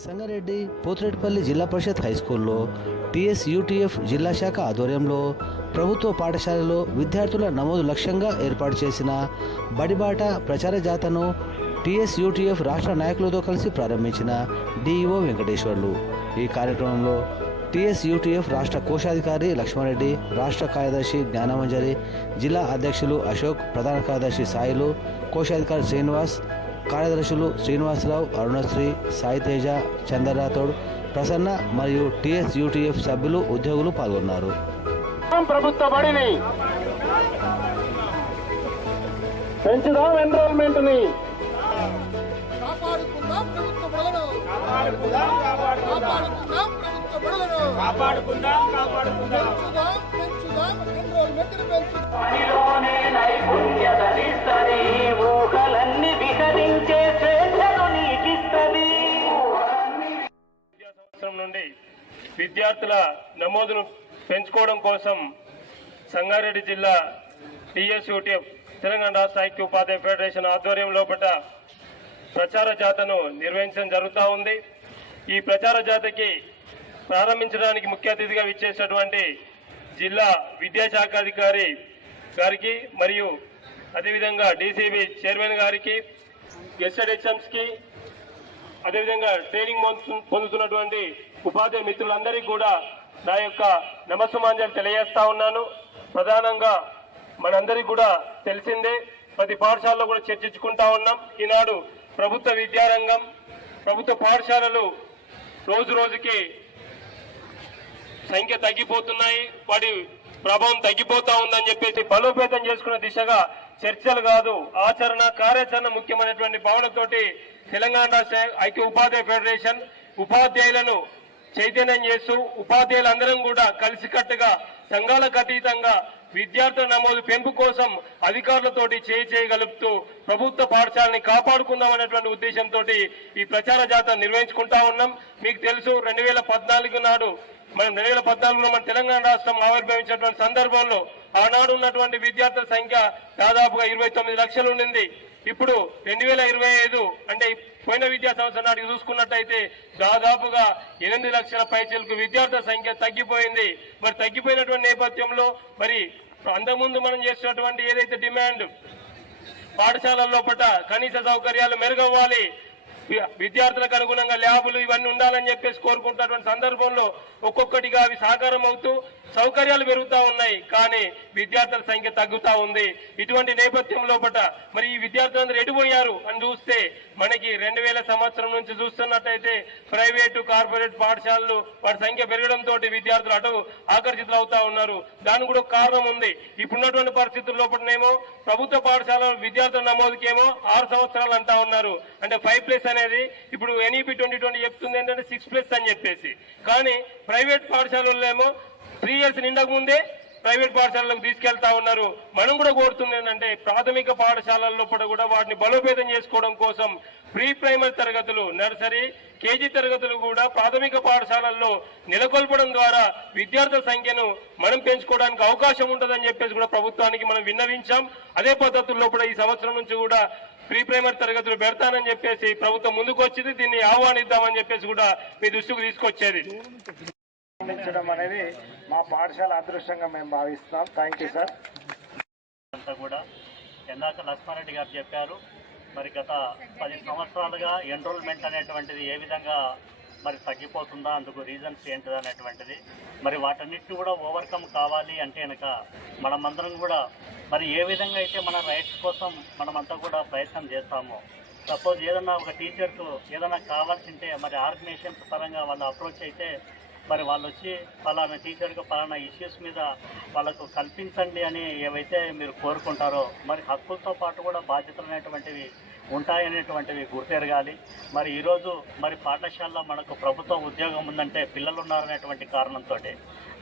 సంగారెడ్డి పోతిరెడ్డిపల్లి జిల్లా పరిషత్ హైస్కూల్లో టీఎస్యూటీఎఫ్ జిల్లా శాఖ ఆధ్వర్యంలో ప్రభుత్వ పాఠశాలలో విద్యార్థుల నమోదు లక్ష్యంగా ఏర్పాటు చేసిన బడిబాట ప్రచార జాతను టీఎస్యూటీఎఫ్ రాష్ట్ర నాయకులతో కలిసి ప్రారంభించిన డిఈఓ వెంకటేశ్వర్లు. ఈ కార్యక్రమంలో టీఎస్యూటీఎఫ్ రాష్ట్ర కోశాధికారి లక్ష్మారెడ్డి రాష్ట్ర కార్యదర్శి జ్ఞానమంజరి జిల్లా అధ్యక్షులు అశోక్ ప్రధాన కార్యదర్శి సాయిలు కోశాధికారి శ్రీనివాస్ కార్యదర్శులు శ్రీనివాసరావు అరుణశ్రీ సాయితేజ చంద్రరాథోడ్ ప్రసన్న మరియు టీఎస్ యూటీఎఫ్ సభ్యులు ఉద్యోగులు పాల్గొన్నారు. ప్రభుత్వ బడిని పెంచుదాం ఎన్రోల్మెంట్ని కాపాడుకుందాం విద్యార్థుల నమోదును పెంచుకోవడం కోసం సంగారెడ్డి జిల్లా టీఎస్యూటీఎఫ్ తెలంగాణ రాష్ట్ర ఐక్య ఉపాధ్యాయ ఫెడరేషన్ ఆధ్వర్యం లోపల ప్రచార జాతను నిర్వహించడం జరుగుతూ ఉంది. ఈ ప్రచార జాతకి ప్రారంభించడానికి ముఖ్య అతిథిగా విచ్చేసినటువంటి జిల్లా విద్యాశాఖ అధికారి గారికి మరియు అదేవిధంగా డీసీబీ చైర్మన్ గారికి గెస్టెడ్ హెచ్ఎంస్కి అదేవిధంగా ట్రైనింగ్ పొందు- పొందుతున్నటువంటి ఉపాధ్యాయ మిత్రులందరికీ కూడా నా యొక్క నమస్సమాంజలు తెలియజేస్తా ఉన్నాను. ప్రధానంగా మనందరికీ కూడా తెలిసిందే ప్రతి పాఠశాలలో కూడా చర్చించుకుంటా ఉన్నాం. ఈనాడు ప్రభుత్వ విద్యారంగం ప్రభుత్వ పాఠశాలలు రోజు రోజుకి సంఖ్య తగ్గిపోతున్నాయి. వాటి ప్రభావం తగ్గిపోతా ఉందని చెప్పేసి బలోపేతం చేసుకున్న దిశగా చర్చలు కాదు ఆచరణ కార్యాచరణ ముఖ్యమైనటువంటి భావనతోటి తెలంగాణ రాష్ట్ర ఐక్య ఉపాధ్యాయ ఫెడరేషన్ ఉపాధ్యాయులను చైతన్యం చేస్తూ ఉపాధ్యాయులందరం కూడా కలిసికట్టుగా సంఘాలకు అతీతంగా విద్యార్థుల నమోదు పెంపు కోసం అధికారులతోటి చేయి చేయగలుపుతూ ప్రభుత్వ పాఠశాలని కాపాడుకుందామనేటువంటి ఉద్దేశంతో ఈ ప్రచార జాతర నిర్వహించుకుంటా ఉన్నాం. మీకు తెలుసు రెండు వేల పద్నాలుగు నాడు మనం రెండు వేల పద్నాలుగులో మన తెలంగాణ రాష్ట్రం ఆవిర్భవించినటువంటి సందర్భంలో ఆనాడు ఉన్నటువంటి విద్యార్థుల సంఖ్య దాదాపుగా ఇరవై తొమ్మిది లక్షలు ఉండింది. ఇప్పుడు రెండు వేల ఇరవై ఐదు అంటే పోయిన విద్యా సంవత్సరం నాటికి చూసుకున్నట్టయితే దాదాపుగా ఎనిమిది లక్షల పైచలకు విద్యార్థుల సంఖ్య తగ్గిపోయింది. మరి తగ్గిపోయినటువంటి నేపథ్యంలో మరి అంతకుముందు మనం చేసినటువంటి ఏదైతే డిమాండ్ పాఠశాలల లోపల కనీస సౌకర్యాలు మెరుగవ్వాలి విద్యార్థులకు అనుగుణంగా ల్యాబులు ఇవన్నీ ఉండాలని చెప్పేసి కోరుకుంటున్నటువంటి సందర్భంలో ఒక్కొక్కటిగా అవి సాకారం అవుతూ సౌకర్యాలు పెరుగుతూ ఉన్నాయి. కానీ విద్యార్థుల సంఖ్య తగ్గుతా ఉంది. ఇటువంటి నేపథ్యం లోపల మరి ఈ విద్యార్థులందరూ ఎడిపోయారు అని చూస్తే మనకి రెండు వేల సంవత్సరం నుంచి చూస్తున్నట్టయితే ప్రైవేటు కార్పొరేట్ పాఠశాలలు వాటి సంఖ్య పెరగడంతో విద్యార్థులు అటు ఆకర్షితులు అవుతా ఉన్నారు. దానికి కూడా ఒక కారణం ఉంది. ఇప్పుడున్నటువంటి పరిస్థితుల లోపలనేమో ప్రభుత్వ పాఠశాల విద్యార్థుల నమోదుకేమో ఆరు సంవత్సరాలు అంటా ఉన్నారు. అంటే ఫైవ్ ప్లస్ అనేది ఇప్పుడు ఎన్ఈపి ట్వంటీ ట్వంటీ చెప్తుంది ఏంటంటే సిక్స్ ప్లస్ అని చెప్పేసి. కానీ ప్రైవేట్ పాఠశాలల్లో ఏమో త్రీ ఇయర్స్ నిండక ముందే ప్రైవేట్ పాఠశాలలకు తీసుకెళ్తా ఉన్నారు. మనం కూడా కోరుతుంది ఏంటంటే ప్రాథమిక పాఠశాలల్లో కూడా కూడా వాటిని బలోపేతం చేసుకోవడం కోసం ప్రీ ప్రైమరీ తరగతులు నర్సరీ కేజీ తరగతులు కూడా ప్రాథమిక పాఠశాలల్లో నెలకొల్పడం ద్వారా విద్యార్థుల సంఖ్యను మనం పెంచుకోవడానికి అవకాశం ఉంటుందని చెప్పేసి కూడా ప్రభుత్వానికి మనం విన్నవించాం. అదే పద్ధతుల్లో కూడా ఈ సంవత్సరం నుంచి కూడా ప్రీ ప్రైమరీ తరగతులు పెడతానని చెప్పేసి ప్రభుత్వం ముందుకు వచ్చింది దీన్ని ఆహ్వానిద్దామని చెప్పేసి కూడా మీ దృష్టికి తీసుకొచ్చేది. అందించడం అనేది మా పాఠశాల అదృష్టంగా మేము భావిస్తున్నాం. థ్యాంక్ యూ సార్ అంతా కూడా ఎందాక లక్ష్మారెడ్డి గారు చెప్పారు. మరి గత పది సంవత్సరాలుగా ఎన్రోల్మెంట్ అనేటువంటిది ఏ విధంగా మరి తగ్గిపోతుందా అందుకు రీజన్స్ ఏంటిది అనేటువంటిది. మరి వాటన్నిటిని కూడా ఓవర్కమ్ కావాలి అంటే కనుక మనమందరం కూడా మరి ఏ విధంగా అయితే మన రైట్స్ కోసం మనమంతా కూడా ప్రయత్నం చేస్తామో సపోజ్ ఏదన్నా ఒక టీచర్కు ఏదైనా కావాల్సింటే మరి ఆర్గనైజేషన్స్ పరంగా వాళ్ళు అప్రోచ్ అయితే మరి వాళ్ళు వచ్చి ఫలానా టీచర్కి ఫలానా ఇష్యూస్ మీద వాళ్ళకు కల్పించండి అని ఏవైతే మీరు కోరుకుంటారో మరి హక్కులతో పాటు కూడా బాధ్యతలు అనేటువంటివి ఉంటాయనేటువంటివి గుర్తెరగాలి. మరి ఈరోజు మరి పాఠశాలలో మనకు ప్రభుత్వ ఉద్యోగం ఉందంటే పిల్లలు ఉన్నారనేటువంటి కారణంతో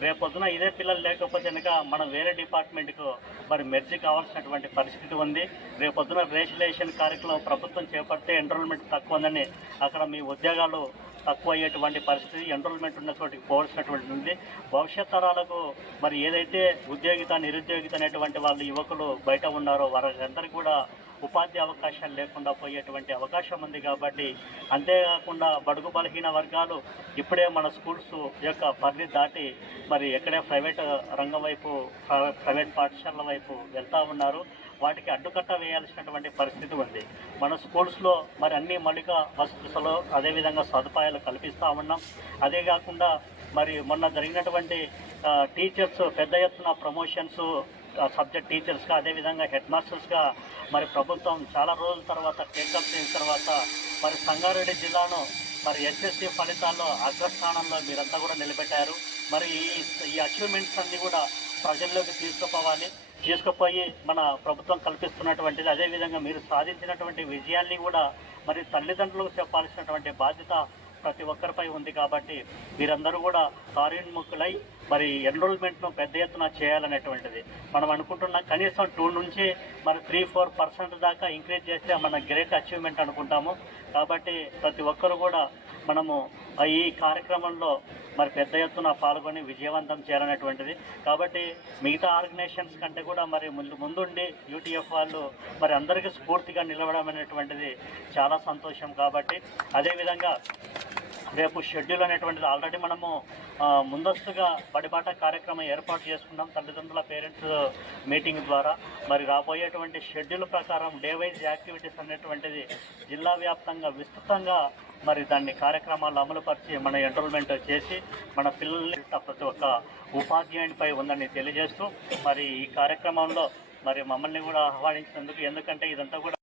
రేపొద్దున ఇదే పిల్లలు లేకపోతే కనుక మనం వేరే డిపార్ట్మెంట్కు మరి మెర్జీ కావాల్సినటువంటి పరిస్థితి ఉంది. రేపొద్దున రేషలేషన్ కార్యక్రమం ప్రభుత్వం చేపడితే ఎన్రోల్మెంట్ తక్కువ ఉందని అక్కడ మీ ఉద్యోగాలు తక్కువ అయ్యేటువంటి పరిస్థితి ఎన్రోల్మెంట్ ఉన్న చోటికి పోవాల్సినటువంటి ఉంది. భవిష్యత్ తరాలకు మరి ఏదైతే ఉద్యోగిత నిరుద్యోగిత అనేటువంటి వాళ్ళు యువకులు బయట ఉన్నారో వారందరికీ కూడా ఉపాధి అవకాశాలు లేకుండా పోయేటువంటి అవకాశం ఉంది కాబట్టి అంతేకాకుండా బడుగు బలహీన వర్గాలు ఇప్పుడే మన స్కూల్స్ యొక్క పరిధి దాటి మరి ఎక్కడే ప్రైవేట్ రంగం వైపు ప్ర- ప్రైవేట్ పాఠశాలల వైపు వెళ్తా ఉన్నారు. వాటికి అడ్డుకట్ట వేయాల్సినటువంటి పరిస్థితి ఉంది. మన స్కూల్స్లో మరి అన్ని మౌలిక వసతులు అదేవిధంగా సదుపాయాలు కల్పిస్తూ ఉన్నాం. అదే కాకుండా మరి మొన్న జరిగినటువంటి టీచర్స్ పెద్ద ఎత్తున ప్రమోషన్స్ సబ్జెక్ట్ టీచర్స్గా అదేవిధంగా హెడ్ మాస్టర్స్గా మరి ప్రభుత్వం చాలా రోజుల తర్వాత టేకప్ చేసిన తర్వాత మరి సంగారెడ్డి జిల్లాను మరి ఎస్ఎస్సి ఫలితాల్లో అగ్రస్థానంలో మీరంతా కూడా నిలబెట్టారు. మరి ఈ ఈ అచీవ్మెంట్స్ అన్నీ కూడా ప్రజల్లోకి తీసుకుపోవాలి. తీసుకుపోయి మన ప్రభుత్వం కల్పిస్తున్నటువంటిది అదేవిధంగా మీరు సాధించినటువంటి విజయాల్ని కూడా మరి తల్లిదండ్రులకు చెప్పాల్సినటువంటి బాధ్యత ప్రతి ఒక్కరిపై ఉంది కాబట్టి మీరందరూ కూడా కార్యోన్ముఖులై మరి ఎన్రోల్మెంట్ను పెద్ద ఎత్తున చేయాలనేటువంటిది. మనం అనుకుంటున్న కనీసం టూ నుంచి మరి త్రీ ఫోర్ పర్సెంట్ దాకా ఇంక్రీజ్ చేస్తే మన గ్రేట్ అచీవ్మెంట్ అనుకుంటాము. కాబట్టి ప్రతి ఒక్కరు కూడా మనము ఈ కార్యక్రమంలో మరి పెద్ద ఎత్తున పాల్గొని విజయవంతం చేయాలనేటువంటిది. కాబట్టి మిగతా ఆర్గనైజేషన్స్ కంటే కూడా మరి ముందు ముందుండి యూటీఎఫ్ వాళ్ళు మరి అందరికీ స్ఫూర్తిగా నిలవడం అనేటువంటిది చాలా సంతోషం. కాబట్టి అదేవిధంగా రేపు షెడ్యూల్ అనేటువంటిది ఆల్రెడీ మనము ముందస్తుగా బడిబాట కార్యక్రమం ఏర్పాటు చేసుకున్నాం. తల్లిదండ్రుల పేరెంట్స్ మీటింగ్ ద్వారా. మరి రాబోయేటువంటి షెడ్యూల్ ప్రకారం డే వైజ్ యాక్టివిటీస్ అనేటువంటిది జిల్లా వ్యాప్తంగా విస్తృతంగా మరి దాన్ని కార్యక్రమాలు అమలుపరిచి మన ఎన్రోల్మెంట్ చేసి మన పిల్లల్ని ప్రతి ఒక్క ఉపాధ్యాయునిపై ఉందని తెలియజేస్తూ మరి ఈ కార్యక్రమంలో మరి మమ్మల్ని కూడా ఆహ్వానించినందుకు ఎందుకంటే ఇదంతా కూడా